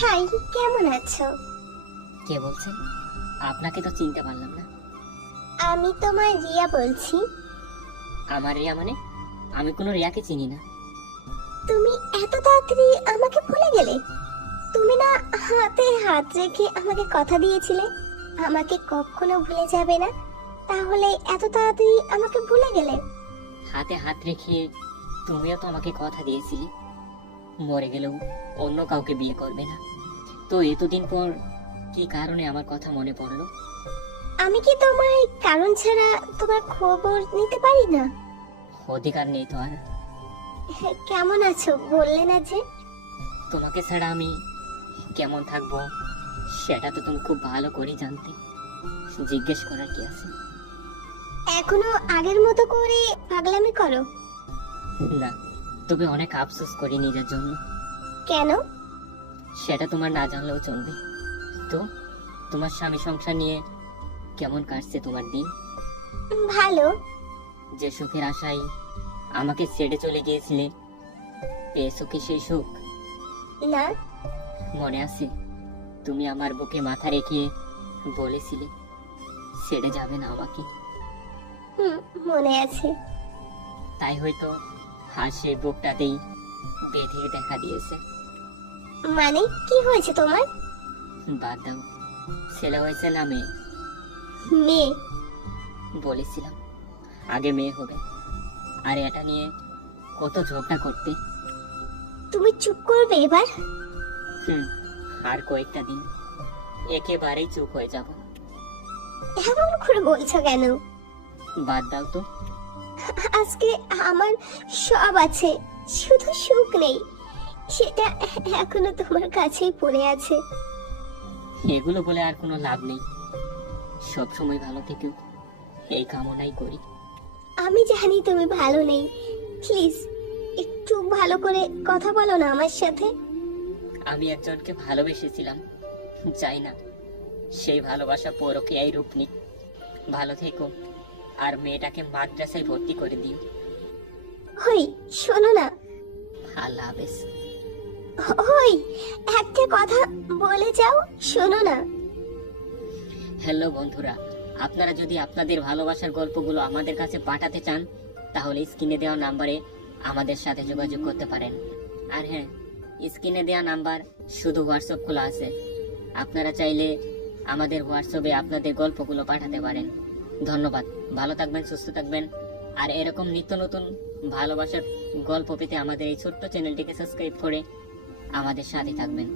High, কেমন আছো? কে বলছেন? আপনাকে তো চিনতে পারলাম না। আমি তোমার রিয়া বলছি। আমার রিয়া মানে? আমি কোনো রিয়াকে চিনি না। তুমি এত তাড়াতাড়ি আমাকে ভুলে গেলে? তুমি না হাতে হাত রেখে আমাকে কথা দিয়েছিলে আমাকে কখনো ভুলে যাবে না। তাহলে এত তাড়াতাড়ি আমাকে ভুলে গেলে? হাতে হাত রেখে তুমিও তো আমাকে কথা দিয়েছিলে মরে গেলেও অন্য কাউকে বিয়ে করবে না। তো এতদিন পর কি কারণে আমার কথা মনে পড়লো? আমি কি তোমার কারণ ছাড়া তোমার খবর নিতে পারি না? অধিকার নেই তো আর। কেমন আছো বললে না যে? তোমাকে ছাড়া আমি কেমন থাকবো সেটা তো তুমি খুব ভালো করেই জানতে। জিজ্ঞেস করার কি আছে? এখনো আগের মতো করে পাগলামি করো? না, তবে অনেক আফসোস করি নিজের জন্য। কেন? সেটা তোমার না জানলেও চলবে। তো তোমার স্বামী সংসার নিয়ে কেমন কাটছে তোমার দিন? ভালো। যে সুখের আশায় আমাকে ছেড়ে চলে গিয়েছিলে, পেয়েছো কি সেই সুখ? না। মনে আছে তুমি আমার বুকে মাথা রেখে বলেছিলে ছেড়ে যাবে না আমাকে? হুম, মনে আছে। তাই হয়তো আর সেই বুকটাতেই বেঁধে দেখা দিয়েছে। মানে কি হয়েছে তোমার? বাদ দাও, ছেলে হয়েছে না মেয়ে? মেয়ে। বলেছিলাম আগে মেয়ে হবে, আর এটা নিয়ে কত ঝগড়া করতে। তুমি চুপ করবে এবার? হুম, আর কয়েকটা দিন একেবারেই চুপ হয়ে যাব। এমন করে বলছো কেন? বাদ দাও তো। আজকে আমার সব আছে, শুধু সুখ নেই। সেটা এখনো তোমার কাছেই পড়ে আছে। এগুলো বলে আর কোনো লাভ নেই। সব সময় ভালো থেকো এই কামনাই করি। আমি জানি তুমি ভালো নেই। প্লিজ একটু ভালো করে কথা বলো না আমার সাথে। আমি একজনকে ভালোবেসেছিলাম, চাই না সেই ভালোবাসা পরকীয়ায় রূপ নিক। ভালো থেকো, আর মেয়েটাকে মাদ্রাসায় ভর্তি করে দিও। ওই শোনো না। আল্লাহ হাফেজ। ওই একটা কথা বলে যাও, শোনো না। হ্যালো বন্ধুরা, আপনারা যদি আপনাদের ভালোবাসার গল্পগুলো আমাদের কাছে পাঠাতে চান তাহলে স্ক্রিনে দেওয়া নাম্বারে আমাদের সাথে যোগাযোগ করতে পারেন। আর হ্যাঁ, স্ক্রিনে দেওয়া নাম্বার শুধু হোয়াটসঅ্যাপ খোলা আছে। আপনারা চাইলে আমাদের হোয়াটসঅ্যাপে আপনাদের গল্পগুলো পাঠাতে পারেন। ধন্যবাদ। ভালো থাকবেন, সুস্থ থাকবেন, আর এরকম নিত্য নতুন ভালোবাসার গল্প পেতে আমাদের এই ছোট্ট চ্যানেলটিকে সাবস্ক্রাইব করে আমাদের সাথে থাকবেন।